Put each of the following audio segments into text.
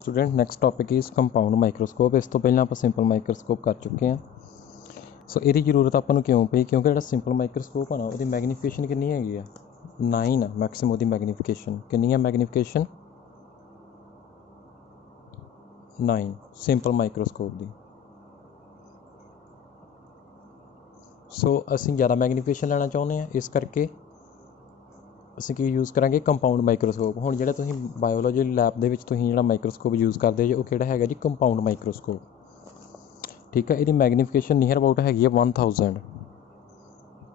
Student next topic is compound microscope. इस तो पहले आप सिंपल माइक्रोस्कोप कर चुके हैं। सो ये जरूरत आपको क्यों पई, क्योंकि जो सिंपल माइक्रोस्कोप है ना वो मैगनीफिकेशन कितनी हैगी है 9 है मैक्सिमम। वो मैगनीफिकेशन कितनी है, मैगनीफिकेशन 9 सिंपल माइक्रोस्कोप की। सो असी ज़्यादा मैगनीफिकेशन लेना चाहते हैं, इस करके ਅਸੀਂ ਕੀ यूज़ करांगे कंपाउंड माइक्रोस्कोप। ਹੁਣ ਜਿਹੜਾ ਤੁਸੀਂ ਬਾਇਓਲੋਜੀ ਲੈਬ ਦੇ ਵਿੱਚ ਤੁਸੀਂ ਜਿਹੜਾ ਮਾਈਕਰੋਸਕੋਪ यूज़ करते ਜੇ ਉਹ ਕਿਹੜਾ ਹੈਗਾ ਜੀ, ਕੰਪਾਊਂਡ ਮਾਈਕਰੋਸਕੋਪ। ਠੀਕ ਹੈ, ਇਹਦੀ ਮੈਗਨੀਫਿਕੇਸ਼ਨ ਨੀਅਰ ਅਬਾਊਟ ਹੈਗੀ ਹੈ 1000।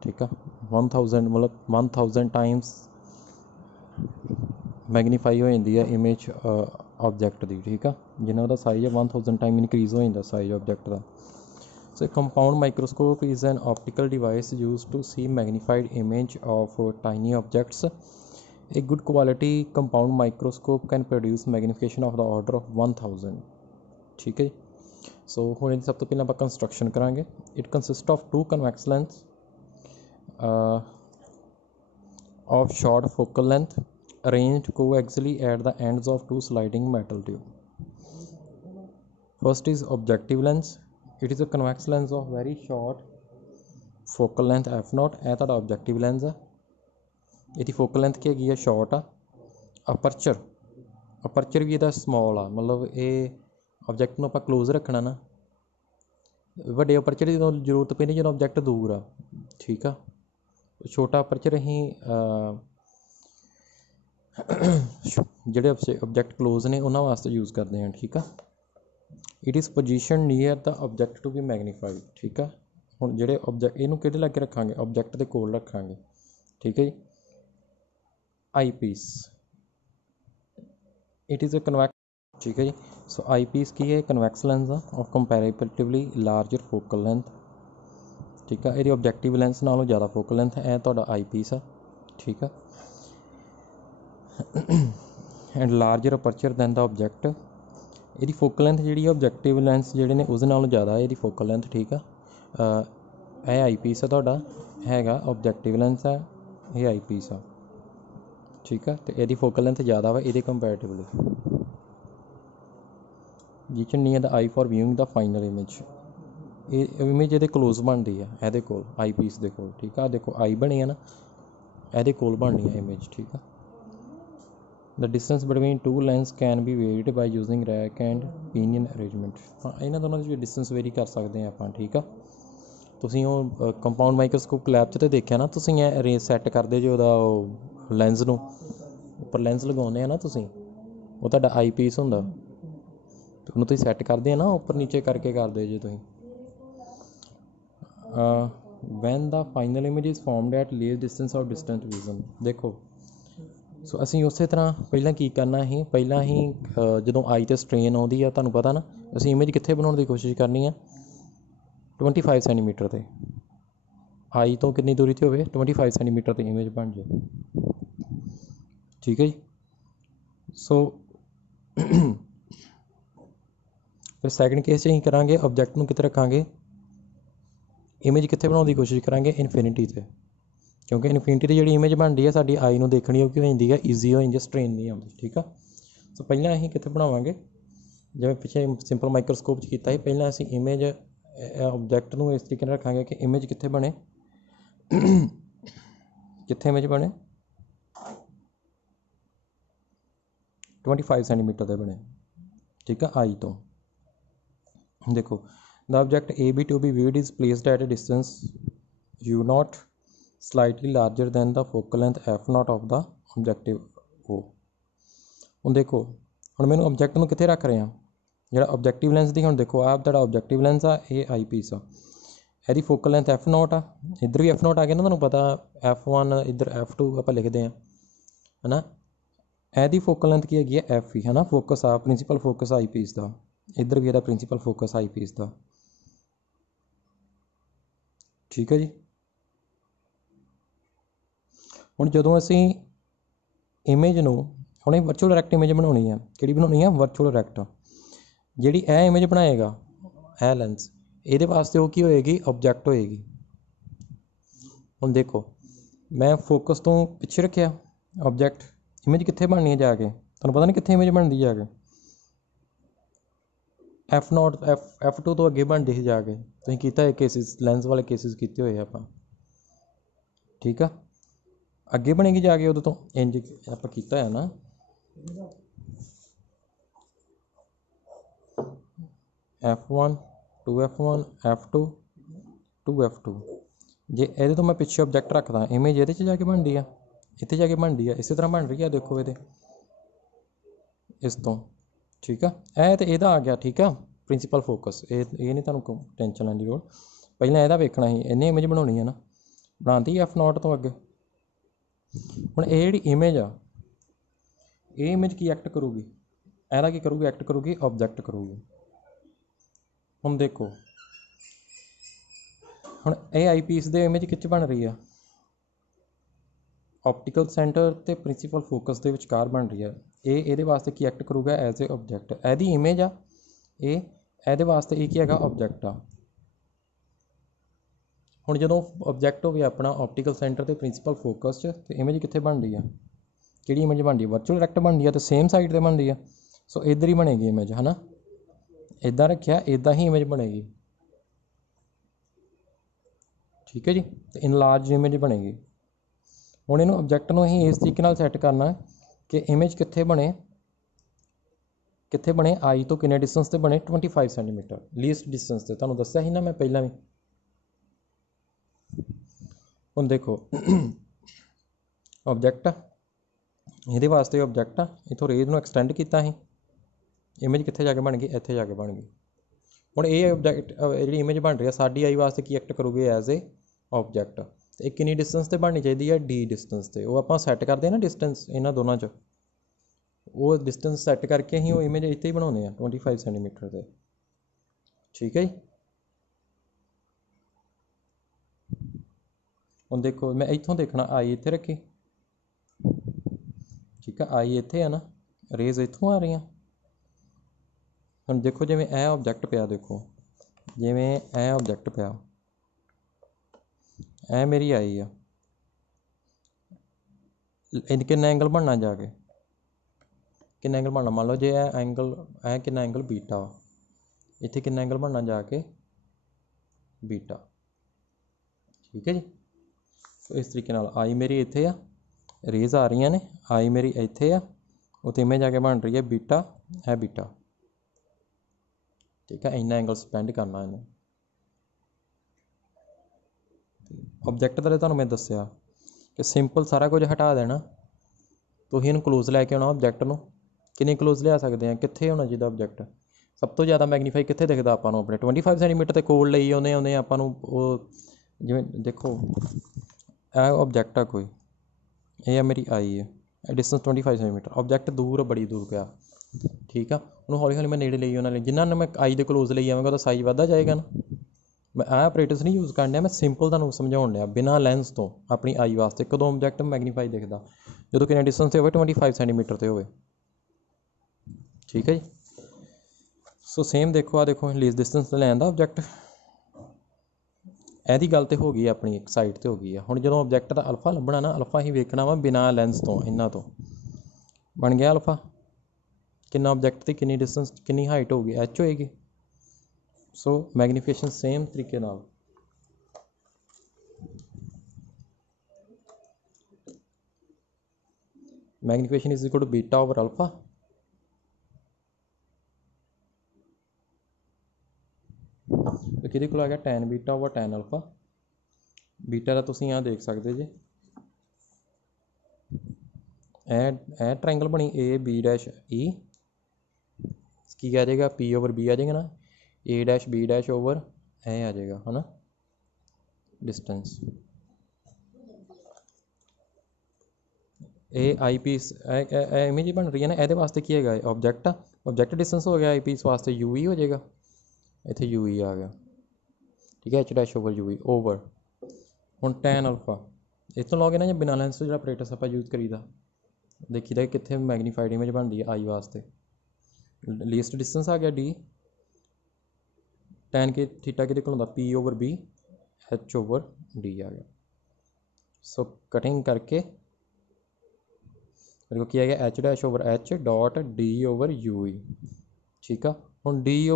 ਠੀਕ ਆ, 1000 मतलब 1000 टाइम्स मैगनीफाई हो जाती है इमेज ऑब्जैक्ट की। ठीक है, जिन्ना ਉਹਦਾ साइज़ है 1000 टाइम इनक्रीज़ हो जाता साइज़ ऑब्जैक्ट का। So a compound microscope is an optical device used to see magnified image of tiny objects. A good quality compound microscope can produce magnification of the order of 1000. ठीक है, सो ਹੁਣ सब तो पहले आप कंस्ट्रक्शन करांगे। It consists of two convex lens of short focal length arranged coaxially at the ends of two sliding metal tube. First is objective lens. It is a convex lens of very short focal length f0। ਇਹ ਤੁਹਾਡਾ objective lens है। ਇਹਦੀ focal length ਕੀ ਹੈਗੀ ਹੈ, short आ। Aperture ਵੀ ਇਹਦਾ small ਆ, ਮਤਲਬ ਇਹ ऑब्जेक्ट ਨੂੰ ਆਪਾਂ क्लोज ਰੱਖਣਾ ਨਾ। ਵੱਡੇ ਅਪਰਚਰ ਦੀ ਜ਼ਰੂਰਤ ਪੈਂਦੀ ਜਦੋਂ ऑब्जेक्ट दूर आ। ठीक ਆ, छोटा अपर्चर ਅਸੀਂ ਜਿਹੜੇ ऑब्जेक्ट क्लोज ने ਉਹਨਾਂ ਵਾਸਤੇ यूज़ करते हैं। ठीक आ, it is position near the object to be magnified. ठीक है, ਹੁਣ ਜਿਹੜੇ ऑब्जेक्ट ਇਹਨੂੰ ਕਿਹੜੇ ਲਾਗੇ ਰੱਖਾਂਗੇ, ऑब्जेक्ट ਦੇ ਕੋਲ ਰੱਖਾਂਗੇ। ठीक है जी, eyepiece it is a convex. ठीक है जी, सो आई पीस की है, convex lens of comparatively larger focal length. ठीक है, ये ऑब्जेक्टिव लेंस नालों ज़्यादा फोकल लेंथ है तुहाडा आई पीस है। ठीक है, and larger aperture than the object. ਇਹਦੀ फोकल लेंथ जी ऑब्जेक्टिव लेंस ਜਿਹੜੇ ਨੇ ਉਹਦੇ ਨਾਲੋਂ ਜ਼ਿਆਦਾ ਇਹਦੀ फोकल लेंथ। ठीक है, ਇਹ आई पीस है ਤੁਹਾਡਾ हैगा, ऑब्जेक्टिव लेंस है, ये आई पीस है। ठीक है, तो ਇਹਦੀ फोकल लेंथ ज़्यादा वा ਇਹਦੇ कंपैरेटिवली, जिस near the I for viewing the final image. ਇਹ इमेज ਇਹਦੇ क्लोज ਬਣਦੀ है ਇਹਦੇ ਕੋਲ, आई पीस ਦੇ ਕੋਲ। ठीक है, देखो आई बनी है ना, ਇਹਦੇ ਕੋਲ ਬਣਨੀ है इमेज। ठीक है, the distance between two lens can be varied by using rack and pinion arrangement। हाँ, ਇਹਨਾਂ ਦੋਨਾਂ ਦੀ डिस्टेंस वेरी कर सकते हैं ਆਪਾਂ। ठीक ਆ, ਤੁਸੀਂ ਉਹ ਕੰਪਾਊਂਡ ਮਾਈਕਰੋਸਕੋਪ ਲੈਬ 'ਚ ਤਾਂ ਦੇਖਿਆ ਨਾ, ਤੁਸੀਂ ਇਹ ਅਰੇਂਜ ਸੈੱਟ ਕਰਦੇ ਜੋ ਉਹਦਾ ਉਹ ਲੈਂਸ ਨੂੰ ਉੱਪਰ ਲੈਂਸ ਲਗਾਉਂਦੇ ਆ ਨਾ ਤੁਸੀਂ, ਉਹ ਤੁਹਾਡਾ ਆਈ ਪੀਸ ਹੁੰਦਾ, ਅਤੇ ਉਹਨੂੰ ਤੁਸੀਂ ਸੈੱਟ ਕਰਦੇ ਆ ਨਾ ਉੱਪਰ ਨੀਚੇ ਕਰਕੇ ਕਰਦੇ ਜੇ ਤੁਸੀਂ। When the final image is formed at least distance of distinct vision. ਦੇਖੋ, ਸੋ ਅਸੀਂ ਉਸੇ ਤਰ੍ਹਾਂ ਪਹਿਲਾਂ ਕੀ ਕਰਨਾ ਸੀ, ਪਹਿਲਾਂ ਅਸੀਂ ਜਦੋਂ ਆਈ 'ਤੇ ਸਟ੍ਰੇਨ ਆਉਂਦੀ ਆ, ਤੁਹਾਨੂੰ ਪਤਾ ਨਾ, ਅਸੀਂ ਇਮੇਜ ਕਿੱਥੇ ਬਣਾਉਣ ਦੀ ਕੋਸ਼ਿਸ਼ ਕਰਨੀ ਆ, 25 ਸੈਂਟੀਮੀਟਰ 'ਤੇ। ਆਈ ਤੋਂ ਕਿੰਨੀ ਦੂਰੀ 'ਤੇ ਹੋਵੇ, 25 ਸੈਂਟੀਮੀਟਰ 'ਤੇ ਇਮੇਜ ਬਣ ਜਾਏ। ਠੀਕ ਹੈ ਜੀ, ਸੋ ਫਿਰ ਸੈਕਿੰਡ ਕੇਸ 'ਚ ਅਸੀਂ ਕਰਾਂਗੇ, ऑब्जेक्ट ਨੂੰ ਕਿੱਥੇ ਰੱਖਾਂਗੇ, ਇਮੇਜ ਕਿੱਥੇ ਬਣਾਉਣ ਦੀ ਕੋਸ਼ਿਸ਼ ਕਰਾਂਗੇ, ਇਨਫਿਨਿਟੀ 'ਤੇ। क्योंकि इनफिनिटी की जी इमेज बनती है साड़ी आई नूं देखनी औखी हो जाती है, ईजी हो जाती है, स्ट्रेन नहीं आती। ठीक है, सो पहले असीं कित्थे बनावांगे, जिवें पिछे सिंपल माइक्रोस्कोप च कीता, पहले असीं इमेज ऑब्जेक्ट नूं इस तरीके नाल रखांगे कि इमेज कित्थे बने, कित्थे इमेज बने 25 सैंटीमीटर के बने। ठीक है, आई तो देखो, the object A B to be viewed is placed at a distance u nought slightly larger than the focal length f0 of the objective O। ਹੁਣ ਦੇਖੋ, ਹੁਣ ਮੈਨੂੰ ऑब्जेक्ट ਨੂੰ ਕਿੱਥੇ ਰੱਖ ਰਹੇ ਹਾਂ, ਜਿਹੜਾ ऑब्जेक्टिव लेंस ਦੀ। ਹੁਣ ਦੇਖੋ, ਆਹ ਤੁਹਾਡਾ ऑब्जेक्टिव लेंस ਆ, ਇਹ आई पीस ਆ, ਇਹਦੀ फोकल लेंथ f0 ਆ, ਇੱਧਰ ਵੀ f0 ਆ ਗਿਆ ਨਾ, ਤੁਹਾਨੂੰ ਪਤਾ f1 ਇੱਧਰ f2 ਆਪਾਂ ਲਿਖਦੇ ਹਾਂ, ਹੈ ਨਾ। ਇਹਦੀ फोकल लेंथ ਕੀ ਹੈਗੀ ਹੈ, f ਹੀ, ਹੈ ਨਾ। फोकस ਆ, प्रिंसीपल फोकस आई पीस ਦਾ, ਇੱਧਰ ਵੀ ਇਹਦਾ प्रिंसीपल फोकस आई पीस ਦਾ। ठीक है जी, ਹੁਣ ਜਦੋਂ ਅਸੀਂ ਇਮੇਜ ਨੂੰ, ਹੁਣ ਇਹ ਵਰਚੁਅਲ ਰੈਕਟ ਇਮੇਜ ਬਣਾਉਣੀ ਆ, ਕਿਹੜੀ ਬਣਾਉਣੀ ਆ, ਵਰਚੁਅਲ ਰੈਕਟ। ਜਿਹੜੀ ਇਹ ਇਮੇਜ ਬਣਾਏਗਾ ਇਹ ਲੈਂਸ, ਇਹਦੇ ਵਾਸਤੇ ਉਹ ਕੀ ਹੋਏਗੀ, ऑब्जेक्ट ਹੋਏਗੀ। ਹੁਣ ਦੇਖੋ, ਮੈਂ ਫੋਕਸ ਤੋਂ ਪਿੱਛੇ ਰੱਖਿਆ ऑब्जेक्ट, इमेज कित्थे बननी है जाके, तुहानूं पता नहीं कित्थे इमेज बनती जाके, F0 F2 ਤੋਂ ਅੱਗੇ ਬਣਦੀ ਸੀ ਜਾ ਕੇ, ਤੁਸੀਂ ਕੀਤਾ ਇਹ ਕੇਸਿਸ, ਲੈਂਸ ਵਾਲੇ ਕੇਸਿਸ ਕੀਤੇ ਹੋਏ ਆਪਾਂ, ਠੀਕ ਆ। ਅੱਗੇ ਬਣੇਗੀ ਜਾ ਕੇ ਉਦੋਂ ਤੋਂ, ਇੰਜ ਆਪਾਂ ਕੀਤਾ ਹੈ ਨਾ। F1 2F1 F2 2F2, ਜੇ ਇਹਦੇ ਤੋਂ ਮੈਂ ਪਿੱਛੇ ਆਬਜੈਕਟ ਰੱਖਦਾ, ਇਮੇਜ ਇਹਦੇ 'ਚ ਜਾ ਕੇ ਬਣਦੀ ਆ, ਇੱਥੇ ਜਾ ਕੇ ਬਣਦੀ ਆ, ਇਸੇ ਤਰ੍ਹਾਂ ਬਣ ਰਹੀ ਆ, ਦੇਖੋ ਇਹਦੇ ਇਸ ਤੋਂ, ਠੀਕ ਆ। ਇਹ ਤੇ ਇਹਦਾ ਆ ਗਿਆ, ਠੀਕ ਆ, ਪ੍ਰਿੰਸੀਪਲ ਫੋਕਸ। ਇਹ ਨਹੀਂ ਤੁਹਾਨੂੰ ਟੈਨਸ਼ਨ ਲੈਣ ਦੀ ਲੋੜ, ਪਹਿਲਾਂ ਇਹਦਾ ਵੇਖਣਾ ਸੀ, ਇਹਨੇ ਇਮੇਜ ਬਣਾਉਣੀ ਹੈ ਨਾ, ਬਣਾਉਂਦੀ F0 ਤੋਂ ਅੱਗੇ। ਹੁਣ ਇਹ ਜਿਹੜੀ ਇਮੇਜ ਆ, ਇਹ ਇਮੇਜ ਕੀ ਐਕਟ ਕਰੂਗੀ, ਇਹਦਾ ਕੀ ਕਰੂਗੀ, ਐਕਟ ਕਰੂਗੀ ਆਬਜੈਕਟ ਕਰੂਗੀ। ਹੁਣ ਦੇਖੋ, ਹੁਣ ਇਹ ਆਈ ਪੀਸ ਦੇ ਇਮੇਜ ਕਿੱਚ ਬਣ ਰਹੀ ਆ, ਆਪਟੀਕਲ ਸੈਂਟਰ ਤੇ ਪ੍ਰਿੰਸੀਪਲ ਫੋਕਸ ਦੇ ਵਿਚਕਾਰ ਬਣ ਰਹੀ ਆ। ਇਹ ਇਹਦੇ ਵਾਸਤੇ ਕੀ ਐਕਟ ਕਰੂਗਾ, ਐਜ਼ ਏ ਆਬਜੈਕਟ। ਇਹਦੀ ਇਮੇਜ ਆ ਇਹ, ਇਹਦੇ ਵਾਸਤੇ ਇਹ ਕੀ ਹੈਗਾ, ਆਬਜੈਕਟ ਆ। ਹੁਣ ਜਦੋਂ ਆਬਜੈਕਟ ਹੋਵੇ ਆਪਣਾ ਆਪਟੀਕਲ ਸੈਂਟਰ ਤੇ ਪ੍ਰਿੰਸੀਪਲ ਫੋਕਸ 'ਚ, ਤੇ ਇਮੇਜ ਕਿੱਥੇ ਬਣਦੀ ਆ, ਕਿਹੜੀ ਇਮੇਜ ਬਣਦੀ, ਵਰਚੁਅਲ ਡਾਇਰੈਕਟ ਬਣਦੀ ਆ, ਤੇ ਸੇਮ ਸਾਈਡ ਤੇ ਬਣਦੀ ਆ। ਸੋ ਇੱਧਰ ਹੀ ਬਣੇਗੀ ਇਮੇਜ, ਹੈ ਨਾ। ਇੱਦਾਂ ਰੱਖਿਆ, ਇੱਦਾਂ ਹੀ ਇਮੇਜ ਬਣੇਗੀ, ਠੀਕ ਹੈ ਜੀ। ਤੇ ਇਨਲਾਰਜ ਇਮੇਜ ਬਣੇਗੀ। ਹੁਣ ਇਹਨੂੰ ਆਬਜੈਕਟ ਨੂੰ ਅਸੀਂ ਇਸ ਤਰੀਕੇ ਨਾਲ ਸੈੱਟ ਕਰਨਾ ਕਿ ਇਮੇਜ ਕਿੱਥੇ ਬਣੇ, ਕਿੱਥੇ ਬਣੇ, ਆਈ ਤੋਂ ਕਿੰਨੇ ਡਿਸਟੈਂਸ ਤੇ ਬਣੇ, 25 ਸੈਂਟੀਮੀਟਰ ਲੀਸਟ ਡਿਸਟੈਂਸ ਤੇ। ਤੁਹਾਨੂੰ ਦੱਸਿਆ ਸੀ ਨਾ ਮੈਂ ਪਹਿਲਾਂ ਵੀ। ਹੁਣ ਦੇਖੋ ਆਬਜੈਕਟ, ਇਹਦੇ ਵਾਸਤੇ ਆਬਜੈਕਟ ਆ, ਇੱਥੋਂ ਰੇਜ਼ ਨੂੰ ਐਕਸਟੈਂਡ ਕੀਤਾ ਸੀ, ਇਮੇਜ ਕਿੱਥੇ ਜਾ ਕੇ ਬਣ ਗਈ, ਇੱਥੇ ਜਾ ਕੇ ਬਣ ਗਈ। ਹੁਣ ਇਹ ਆਬਜੈਕਟ ਜਿਹੜੀ ਇਮੇਜ ਬਣ ਰਹੀ ਆ, ਸਾਡੀ ਆਈ ਵਾਸਤੇ ਕੀ ਐਕਟ ਕਰੂਗੀ, ਐਜ਼ ਏ ਆਬਜੈਕਟ। ਇਹ ਕਿੰਨੀ ਡਿਸਟੈਂਸ ਤੇ ਬਣਨੀ ਚਾਹੀਦੀ ਹੈ, ਡੀ ਡਿਸਟੈਂਸ ਤੇ। ਉਹ ਆਪਾਂ ਸੈੱਟ ਕਰਦੇ ਹਾਂ ਨਾ ਡਿਸਟੈਂਸ ਇਹਨਾਂ ਦੋਨਾਂ 'ਚ, ਉਹ ਡਿਸਟੈਂਸ ਸੈੱਟ ਕਰਕੇ ਅਸੀਂ ਉਹ ਇਮੇਜ ਇੱਥੇ ਹੀ ਬਣਾਉਂਦੇ ਹਾਂ 25 ਸੈਂਟੀਮੀਟਰ 'ਤੇ, ਠੀਕ ਹੈ ਜੀ। ਹੁਣ ਦੇਖੋ, ਮੈਂ ਇੱਥੋਂ ਦੇਖਣਾ, ਆਈ ਇੱਥੇ ਰੱਖੀ, ਠੀਕ ਆ, ਆਈ ਇੱਥੇ ਆ ਨਾ, ਰੇਜ਼ ਇੱਥੋਂ ਆ ਰਹੀਆਂ। ਹੁਣ ਦੇਖੋ, ਜਿਵੇਂ ਇਹ ਆਬਜੈਕਟ ਪਿਆ, ਦੇਖੋ ਜਿਵੇਂ ਇਹ ਆਬਜੈਕਟ ਪਿਆ, ਇਹ ਮੇਰੀ ਆਈ ਆ, ਕਿੰਨਾ ਐਂਗਲ ਬਣਨਾ ਜਾ ਕੇ, ਕਿੰਨਾ ਐਂਗਲ ਬਣਨਾ, ਮੰਨ ਲਓ ਜੇ ਇਹ ਐਂਗਲ, ਇਹ ਕਿੰਨਾ ਐਂਗਲ ਬੀਟਾ ਵਾ, ਇੱਥੇ ਕਿੰਨਾ ਐਂਗਲ ਬਣਨਾ ਜਾ ਕੇ, ਬੀਟਾ, ਠੀਕ ਹੈ ਜੀ। ਇਸ ਤਰੀਕੇ ਨਾਲ ਆਈ ਮੇਰੀ ਇੱਥੇ ਆ, ਰੇਜ਼ ਆ ਰਹੀਆਂ ਨੇ, ਆਈ ਮੇਰੀ ਇੱਥੇ ਆ, ਉੱਥੇ ਇਮੇਜ ਜਾ ਕੇ ਬਣ ਰਹੀ ਹੈ ਬੀਟਾ, ਹੈ ਬੀਟਾ, ਠੀਕ ਹੈ। ਇੰਨਾ ਐਂਗਲ ਸਪੈਂਡ ਕਰਨਾ ਇਹਨੂੰ। ਆਬਜੈਕਟ ਬਾਰੇ ਤੁਹਾਨੂੰ ਮੈਂ ਦੱਸਿਆ ਕਿ ਸਿੰਪਲ ਸਾਰਾ ਕੁਝ ਹਟਾ ਦੇਣਾ, ਤੁਸੀਂ ਇਹਨੂੰ ਕਲੋਜ਼ ਲੈ ਕੇ ਆਉਣਾ ਆਬਜੈਕਟ ਨੂੰ। ਕਿੰਨੇ ਕਲੋਜ਼ ਲਿਆ ਸਕਦੇ ਹਾਂ, ਕਿੱਥੇ ਹੋਣਾ ਚਾਹੀਦਾ ਆਬਜੈਕਟ, ਸਭ ਤੋਂ ਜ਼ਿਆਦਾ ਮੈਗਨੀਫਾਈ ਕਿੱਥੇ ਦਿਖਦਾ ਆਪਾਂ ਨੂੰ, ਆਪਣੇ 25 ਸੈਂਟੀਮੀਟਰ 'ਤੇ ਕੋਲ ਲਈ ਉਹਨੇ ਆਪਾਂ ਨੂੰ। ਉਹ ਜਿਵੇਂ ਦੇਖੋ, ਇਹ ਆਬਜੈਕਟ ਆ ਕੋਈ, ਇਹ ਆ ਮੇਰੀ ਆਈ ਹੈ, ਇਹ ਡਿਸਟੈਂਸ 25 ਸੈਂਟੀਮੀਟਰ, ਆਬਜੈਕਟ ਦੂਰ, ਬੜੀ ਦੂਰ ਪਿਆ, ਠੀਕ ਆ। ਉਹਨੂੰ ਹੌਲੀ ਹੌਲੀ ਮੈਂ ਨੇੜੇ ਲਈ ਉਹਨਾਂ ਨੇ, ਜਿੰਨਾ ਨੂੰ ਮੈਂ ਆਈ ਦੇ ਕਲੋਜ਼ ਲਈ ਆਵਾਂਗਾ ਉਹਦਾ ਸਾਈਜ਼ ਵੱਧਦਾ ਜਾਏਗਾ ਨਾ। ਮੈਂ ਇਹ ਆਪਰੇਟਰਸ ਨਹੀਂ ਯੂਜ਼ ਕਰਨ ਡਿਆ, ਮੈਂ ਸਿੰਪਲ ਤੁਹਾਨੂੰ ਸਮਝਾਉਣ ਡਿਆ ਬਿਨਾਂ ਲੈਂਸ ਤੋਂ, ਆਪਣੀ ਆਈ ਵਾਸਤੇ। ਕਦੋਂ ਆਬਜੈਕਟ ਮੈਗਨੀਫਾਈ ਦਿਖਦਾ, ਜਦੋਂ ਕਿੰਨੇ ਡਿਸਟੈਂਸ 'ਤੇ ਹੋਵੇ, 25 ਸੈਂਟੀਮੀਟਰ 'ਤੇ ਹੋਵੇ, ਠੀਕ ਹੈ ਜੀ। ਸੋ ਸੇਮ ਦੇਖੋ, ਆ ਦੇਖੋ ਲੀਜ਼ ਡਿਸਟੈਂਸ 'ਤੇ ਲੈਣ ਦਾ ਆਬਜੈਕਟ, ਇਹਦੀ ਗੱਲ ਤਾਂ ਹੋ ਗਈ ਆਪਣੀ ਇੱਕ ਸਾਈਡ 'ਤੇ ਹੋ ਗਈ ਆ। ਹੁਣ ਜਦੋਂ ਆਬਜੈਕਟ ਦਾ ਅਲਫਾ ਲੱਭਣਾ ਨਾ, ਅਲਫਾ ਹੀ ਵੇਖਣਾ ਵਾ ਬਿਨਾਂ ਲੈਂਸ ਤੋਂ, ਇਹਨਾਂ ਤੋਂ ਬਣ ਗਿਆ ਅਲਫਾ, ਕਿੰਨਾ ਆਬਜੈਕਟ 'ਤੇ ਕਿੰਨੀ ਡਿਸਟੈਂਸ, ਕਿੰਨੀ ਹਾਈਟ ਹੋਊਗੀ, ਐਚ ਹੋਏਗੀ। ਸੋ ਮੈਗਨੀਫਿਕੇਸ਼ਨ ਸੇਮ ਤਰੀਕੇ ਨਾਲ, magnification is equal to beta over alpha. ਤੇ ਕਿਹਦੇ ਕੋਲ ਆ ਗਿਆ, tan beta over tan alpha. Beta ਦਾ ਤੁਸੀਂ ਆਹ ਦੇਖ ਸਕਦੇ ਜੇ, ਇਹ ਟ੍ਰਾਇੰਗਲ ਬਣੀ ਏ ਬੀ ਡੈਸ਼ ਈ, ਕੀ ਆ ਜਾਏਗਾ, ਪੀ ਓਵਰ ਬੀ ਆ ਜਾਏਗਾ ਨਾ, ਏ ਡੈਸ਼ ਬੀ ਡੈਸ਼ ਓਵਰ ਇਹ ਆ ਜਾਏਗਾ, ਹੈ ਨਾ, ਡਿਸਟੈਂਸ। ਇਹ ਆਈ ਪੀਸ ਇਮੇਜ ਬਣ ਰਹੀ ਹੈ ਨਾ, ਇਹਦੇ ਵਾਸਤੇ ਕੀ ਹੈਗਾ, ਆਬਜੈਕਟ ਆ, ਆਬਜੈਕਟ ਡਿਸਟੈਂਸ ਹੋ ਗਿਆ, ਆਈ ਪੀਸ ਵਾਸਤੇ ਯੂ ਈ ਹੋ ਜਾਏਗਾ, ਇੱਥੇ ਯੂ ਈ ਆ ਗਿਆ, ਠੀਕ ਹੈ, ਐਚ ਡੈਸ਼ ਓਵਰ ਯੂ ਈ ਓਵਰ। ਹੁਣ ਟੈਨ ਅਲਫਾ ਇੱਥੋਂ ਲਓਗੇ ਨਾ, ਜਾਂ ਬਿਨਾਂ ਲੈਂਸ ਤੋਂ ਜਿਹੜਾ ਆਪਰੇਟਰਸ ਆਪਾਂ ਯੂਜ਼ ਕਰੀਦਾ, ਦੇਖੀਦਾ ਕਿੱਥੇ ਮੈਗਨੀਫਾਈਡ ਇਮੇਜ ਬਣਦੀ ਹੈ ਆਈ ਵਾਸਤੇ। ਲੀਸਟ ਡਿਸਟੈਂਸ ਆ ਗਿਆ ਡੀ, ਟੈਨ ਕੇ ਥੀਟਾ ਕਿਹਦੇ ਕੋਲ ਹੁੰਦਾ, P over B, H over D ਆ ਗਿਆ। ਸੋ ਕਟਿੰਗ ਕਰਕੇ ਦੇਖੋ ਕੀ ਆ ਗਿਆ, H dash over H dot D over U E, ठीक है। हुण D/U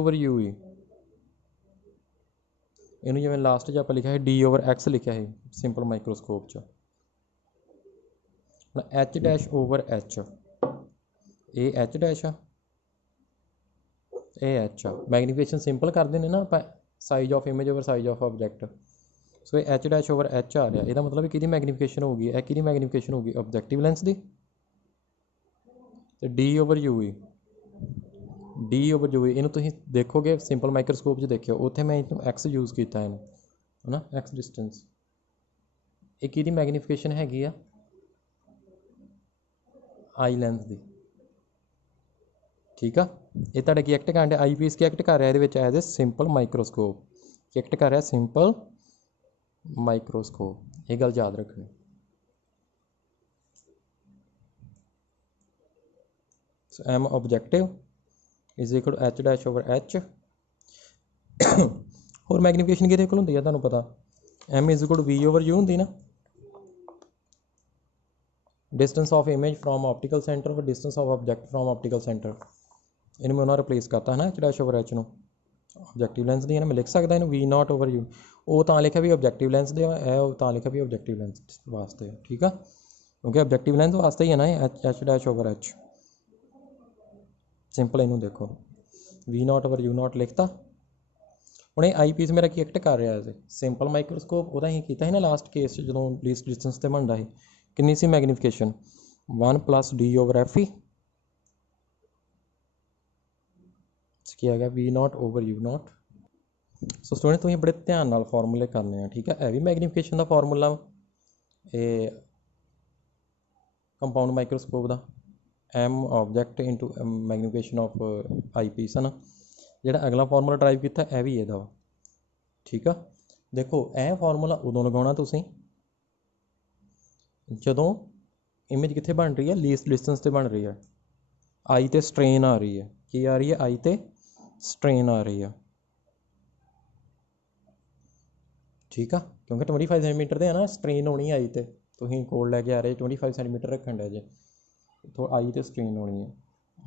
इनू जिवें लास्ट 'च आपां लिखिआ है D/X लिखिआ है सिंपल माइक्रोस्कोप 'च। हुण H'/H ये H डैश आ, ये H आ। मैगनीफिकेशन सिंपल कर देने ना आपां size of image over size of object. So ये H'/H आ रहा, ਇਹਦਾ मतलब किहदी मैगनीफिकेशन होगी, ਇਹ किहदी मैगनीफिकेशन होगी ऑब्जेक्टिव लेंस की। तो D/U इनू तुसीं देखोगे सिंपल माइक्रोस्कोप 'च देखिओ, उत्थे मैं इनू X यूज़ किया है ना, X डिस्टेंस। ये किहदी मैगनीफिकेशन हैगी आ, आई लेंस की। ठीक आ, ये तुहाडे की एक्ट कर आई पीस की एक्ट कर रहा है एज ए सिंपल माइक्रोस्कोप, की एक्ट कर रहा सिंपल माइक्रोस्कोप। ये गल याद रखनी। So M objective is equal to H'/H। होर मैगनीफिकेशन किहदे कोल हुंदी है तुहानूं पता, M is equal to V/U हुंदी ना, distance of image from optical centre और distance of object from optical centre. इन्हें मैं उन्होंने रिप्लेस करता है ना H'/H नूं ऑब्जेक्टिव लेंस दी, मैं लिख सकता इन्हूं V0/U। वो तां लिखा भी ऑब्जेक्टिव लेंस दे, तां लिखा भी ऑब्जेक्टिव लेंस वास्ते। ठीक है, क्योंकि ऑब्जेक्टिव लेंस वास्ते ही है ना H'/H। सिंपल इनू देखो V0/U0 लिखता। हुण ये आई पीस मेरा की एक्ट कर रहा है सिंपल माइक्रोस्कोप, वह ही किया ना लास्ट केस जो लीस्ट डिस्टेंस से बनता है, कितनी सी मैगनीफिकेशन 1 + D/FE की आ गया V0/U0। सो स्टूडेंट तुसीं बड़े ध्यान नाल फॉर्मूले करने हैं। ठीक है, यह भी मैगनीफिकेशन का फॉर्मूला ये कंपाउंड माइक्रोस्कोप का M object into magnification of eyepiece है ना। जिहड़ा अगला फॉर्मूला ड्राइव किया यह भी इहदा। ठीक है, देखो यह फॉर्मूला उदों लगाउणा तुसीं जदों इमेज कित्थे बन रही है, लीस्ट डिस्टेंस ते बन रही है, आई ते स्ट्रेन आ रही है। की आ रही है, आई ते स्ट्रेन आ रही है। ठीक है, क्योंकि 25 सेंटीमीटर दे है ना स्ट्रेन होनी आई ते, तुसीं कोल लैके आ रहे 25 सेंटीमीटर रखन डे जे, तो आई ते स्ट्रेन होनी है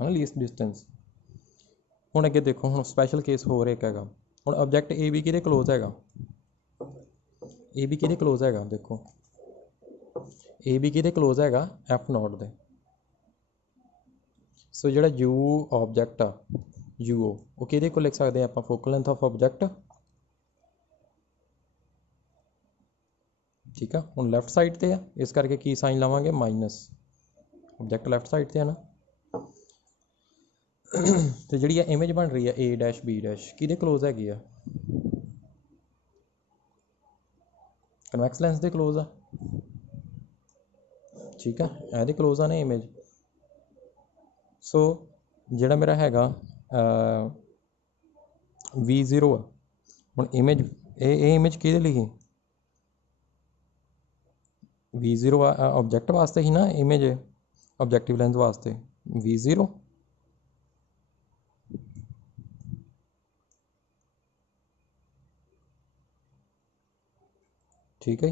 ना लीस्ट डिस्टेंस। हुण अगे देखो, हुण स्पैशल केस होर एक हैगा। हुण ऑब्जेक्ट ए बी किहदे क्लोज हैगा, ए बी किहदे क्लोज हैगा, देखो ए बी किहदे क्लोज हैगा F0 दे। सो जिहड़ा U ऑब्जेक्ट आ UO वो किहदे कोल लिख सकते हैं आपां, फोकल लेंथ ऑफ ऑब्जेक्ट। ठीक है, हुण लैफ्ट साइड ते आ, इस करके की साइन लावांगे माइनस, ऑब्जेक्ट लैफ्ट साइड ते है ना। तो जिहड़ी इमेज बन रही है A'/B' किहदे क्लोज हैगी आ, कन्वैक्स लेंस दे क्लोज आ। ठीक है, ਇਹਦੇ क्लोज आ ने इमेज। सो जिहड़ा मेरा हैगा V0 आ, हुण इमेज ये इमेज किहदे लिखी V0 ऑब्जेक्ट वास्ते ही ना, इमेज ऑब्जेक्टिव लेंस वास्ते V0। ठीक है,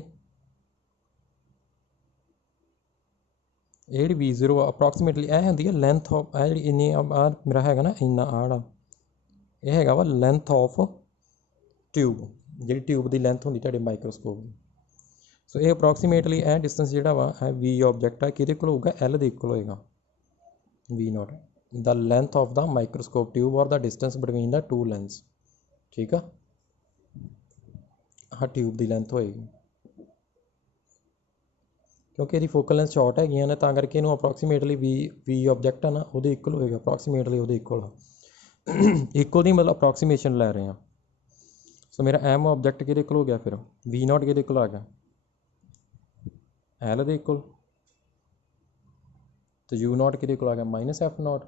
ये V0 अप्रोक्सीमेटली यह होंगी है लेंथ ऑफ जी इन्नी मेरा है ना इन्ना आड़ा, यह है वा लेंथ ऑफ ट्यूब, जी ट्यूब की लेंथ होंगी तुहाडे माइक्रोस्कोप की। सो ये अप्रोक्सीमेटली यह डिस्टेंस जोड़ा वा है V ऑब्जेक्ट है कि होगा L के इक्वल होएगा V0, the length of the microscope tube और the distance between the two lens. ठीक है, हाँ ट्यूब की लेंथ होएगी, क्योंकि ये फोकल लेंथ शॉर्ट है ना, तां करके इनू अप्रोक्सीमेटली V ऑब्जेक्ट है ना वो इक्वल होएगा, अप्रोक्सीमेटली वो इक्वल इक्वल की मतलब अप्रोक्सीमेशन लै रहे हैं। सो मेरा M ऑब्जेक्ट कि इक्वल हो गया, फिर V0 कि इक्वल आ गया L के इक्वल, तो U0 कि इक्वल आ गया -F0।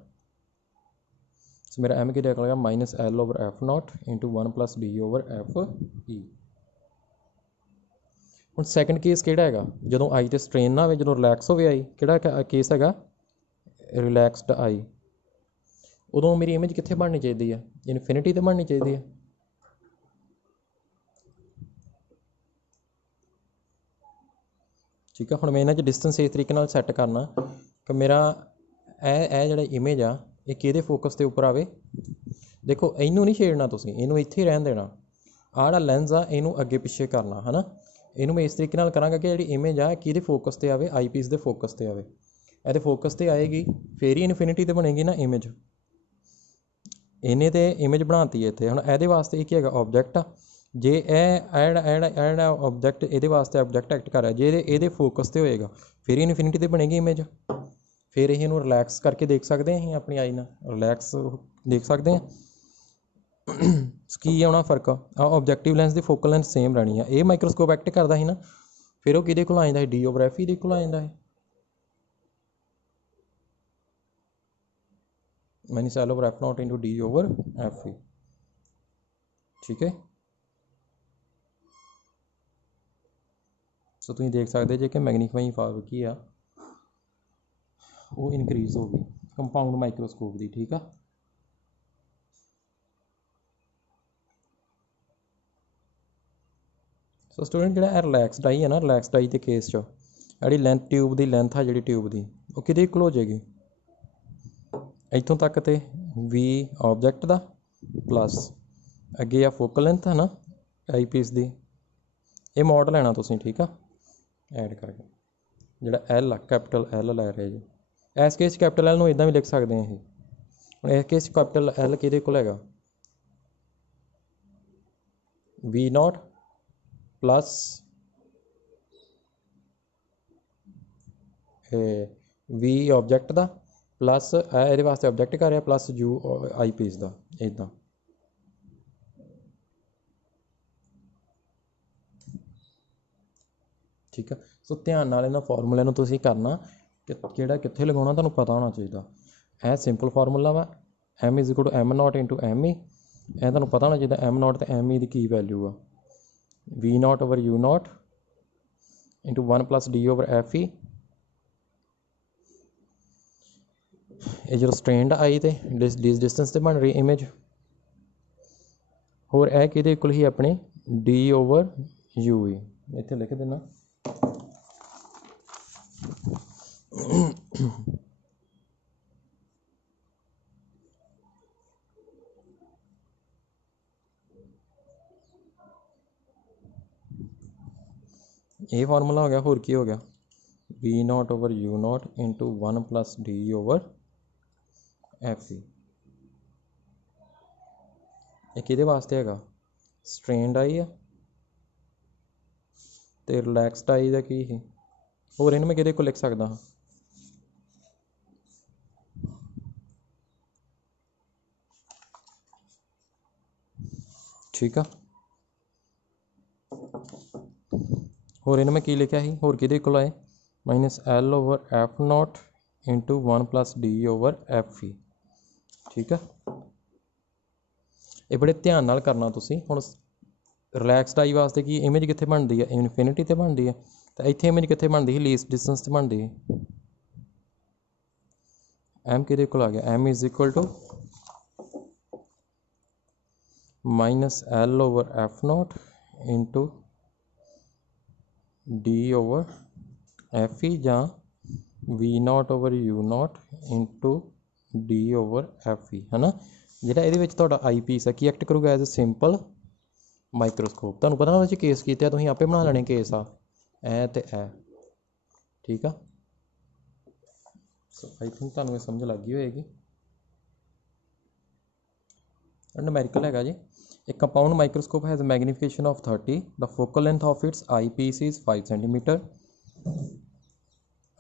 सो मेरा M कि इक्वल आ गया -L/F0 इंटू 1 + D/FE। हुण सैकेंड केस किहड़ा हैगा, जदों आई ते स्ट्रेन ना हो, जदों रिलैक्स हो आई, किहड़ा केस हैगा रिलैक्सड आई, उदों मेरी इमेज कित्थे बननी चाहिए है, इनफिनिटी ते बननी चाहिए है। ठीक है, हुण मैं इन्हां च डिस्टेंस इस तरीके नाल सैट करना कि मेरा ए जिहड़ा इमेज आ ये किहदे फोकस के उपर आवे। देखो इनू नहीं छेड़ना तुसीं, इनू इत्थे ही रहन देना। आह जिहड़ा लैंस आ इनू अगे पिछे करना है ना। इनू मैं इस तरीके नाल करांगा कि जिहड़ी इमेज आ किहदे फोकस ते आवे, आई पीस दे फोकस ते आवे। ਇਹਦੇ फोकस ते आएगी फिर ही इनफिनिटी ते बनेगी ना इमेज। इन्हें तो इमेज बनाती है इतने हुण ये वास्ते एक है ऑबजैक्ट आ। जे एड़ा ऑबजैक्ट ये वास्ते ऑबजैक्ट एक्ट कर रहा है, जे ये फोकस से होएगा फिर ही इनफिनिटी ते बनेगी इमेज। फिर इनू रिलैक्स करके देख सकते हैं, अपनी आई ना रिलैक्स देख सकते हैं। की आना फर्क आ ऑबजैक्टिव लैंस की फोकल लैंथ सेम रहनी है। ये माइक्रोस्कोप एक्ट करता ही ना, फिर वो किहदे कोल आ जांदा है, डी ओवर एफ ई दे कोल आ जांदा है। Minus L over F naught into D over F ई। ठीक है, सो तुम देख सकते जे कि मैगनीफाइंग पावर की आ वो इनक्रीज हो गई कंपाउंड माइक्रोस्कोप की। ठीक है, सो स्टूडेंट जो रिलैक्स डाई है ना, रिलैक्स डाई के केस जी लेंथ ट्यूब की लेंथ आ जी ट्यूब की वो कि हो जाएगी इतों तक तो वी ऑबजैक्ट का प्लस अगे आ फोकल लेंथ है ना आई पीस की। ये मॉड लेना तुसीं, ठीक है, ऐड करके जोड़ा एल आ कैपिटल एल लै रहे जी। इस केस कैपिटल एल इदा भी लिख सकते हैं। हम इस केस कैपिटल एल कि है वी नॉट प्लस वी ऑबजैक्ट का प्लस ये वास्ते ऑबजैक्ट कर रहा प्लस यू आई पीस का इदा। ठीक है, सो ध्यान नाल इन्हां फॉर्मूले नूं तुसीं करना कि किहड़ा कित्थे लगाउणा तुहानूं पता होना चाहिए। यह सिंपल फार्मूला वा M is equal to M not into M E. यह तुहानूं पता होना चाहिए एम नॉट तो एम ई की वैल्यू आ V not over U not into 1 plus D over F E. ये जो स्ट्रेंड आई तो डिस्टेंस से बन रही इमेज होर यह कि इक्वल ही अपने डी ओवर यू ई। इत्थे लिख देना ये फार्मूला हो गया। होर की हो गया V not over U not into 1 plus D over F E. ये किहदे वास्ते है स्ट्रेनड आई है तो रिलैक्सड आई का की ही होर इन्हूं मैं किहदे को लिख सकदा हाँ ठीक है। होर इन्हूं मैं की लिखा ही होर किहदे कोल आए minus L over F naught into 1 plus D over F ई। ठीक है, ये बड़े ध्यान नाल करना तुसीं। हुण रिलैक्सड आई वास्ते की इमेज कित्थे बनती है इनफिनिटी ते बनती है तो इत्थे इमेज कित्थे बनती है लीस्ट डिस्टेंस ते बनती है। एम किहदे कोल आ गया M is equal to minus L over F naught into D over F E जां V not over U not into D over F E है ना। जिहड़ा इहदे विच तुहाडा आई पीस है की एक्ट करूगा एज ए सिंपल माइक्रोस्कोप। तुहानूं पता ना केस कीते तुसीं आपे बना लेने केस आ ऐ ते ऐ। ठीक है, सो आई थिंक तुहानूं समझ लग गई होएगी। न्यूमेरिकल है जी एक compound microscope has magnification of 30 the focal length of its eyepiece is 5 cm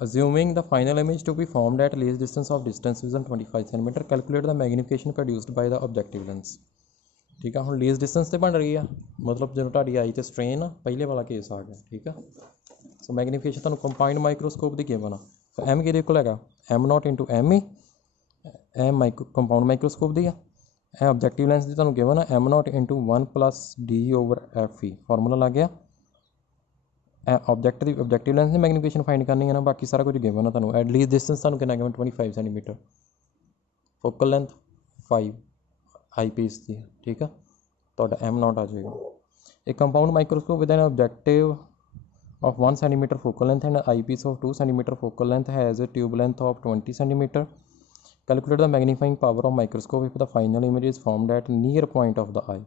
assuming the final image to be formed at least distance of distance vision 25 cm calculate the magnification produced by the objective lens। ठीक है, हम lease distance से बन रही है मतलब जो तुहाडी आई तो स्ट्रेन पहले वाला केस आ गया। ठीक है, सो मैग्नीफिकेशन तुहानूं कंपाउंड माइक्रोस्कोप की गिवन आ। सो एम किहदे कोल हैगा M not into M E M compound microscope दी है। ऑबजैक्टिव लैंस की तुहानूं गिवन है M not into 1 plus D over F E formula लग गया। ऑबजैक्ट की ऑबजैक्टिव लैंस की मैग्नीफिकेशन फाइंड करनी है ना, बाकी सारा कुछ गिवन है तुहानूं। एट लीस्ट डिस्टेंस तुहानूं कितना गिवन 25 cm फोकल लेंथ 5 आई पीस की। ठीक है, तो एम नॉट आ जाएगा। एक compound microscope with an objective of 1 cm focal length and eyepiece of 2 cm focal length has a tube length of 20 cm Calculate the magnifying power of microscope if the final image is formed at near point of the eye.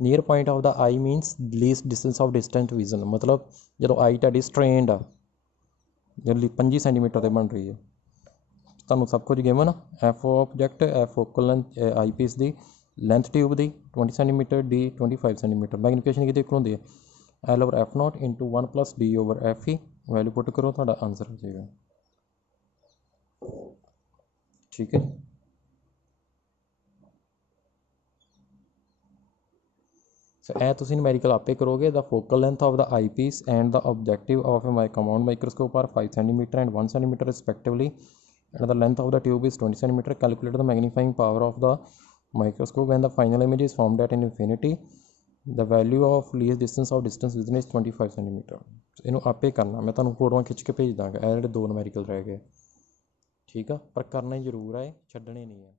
Near point of the eye means least distance of distant vision. मतलब ਜਦੋਂ ਆਈ ਤੁਹਾਡੀ ਸਟ੍ਰੇਨਡ ਆ ਜਿਹੜੀ 5 centimetre ਤੇ ਬਣ ਰਹੀ ਹੈ, ਤੁਹਾਨੂੰ ਸਭ ਕੁਝ given F object, F focal length eyepiece ਦੀ ਲੈਂਥ ਟਿਊਬ ਦੀ 20 ਸੈਂਟੀਮੀਟਰ, ਡੀ 25 ਸੈਂਟੀਮੀਟਰ। ਮੈਗਨੀਫਿਕੇਸ਼ਨ ਕਿਤੇ ਇਕੁਅਲ ਹੁੰਦੀ ਹੈ L over F naught into 1 plus D over F E. Value put ਕਰੋ, ਤੁਹਾਡਾ ਆਨਸਰ ਹੋ ਜਾਏਗਾ। ਠੀਕ ਹੈ। ਸੋ ਇਹ ਤੁਸੀਂ ਨੂਮੈਰੀਕਲ ਆਪੇ ਕਰੋਗੇ। The focal length of the eyepiece and the objective of a compound microscope are 5 centimeter and 1 centimeter respectively, and the length of the tube is 20 centimeter. Calculate the magnifying power of the microscope when the final image is formed at infinity. The value of least distance of distance vision is 25 centimeter. ਇਹਨੂੰ ਆਪੇ ਕਰਨਾ, ਮੈਂ ਤੁਹਾਨੂੰ ਫੋਟੋਆਂ ਖਿੱਚ ਕੇ ਭੇਜ ਦਾਂਗਾ। ਇਹ ਜਿਹੜੇ 2 ਨੂਮੈਰੀਕਲ ਰਹਿ ਗਏ, ਠੀਕ ਆ, ਪਰ ਕਰਨਾ ਹੀ ਜ਼ਰੂਰ ਹੈ, ਛੱਡਣੇ ਨਹੀਂ ਹੈ।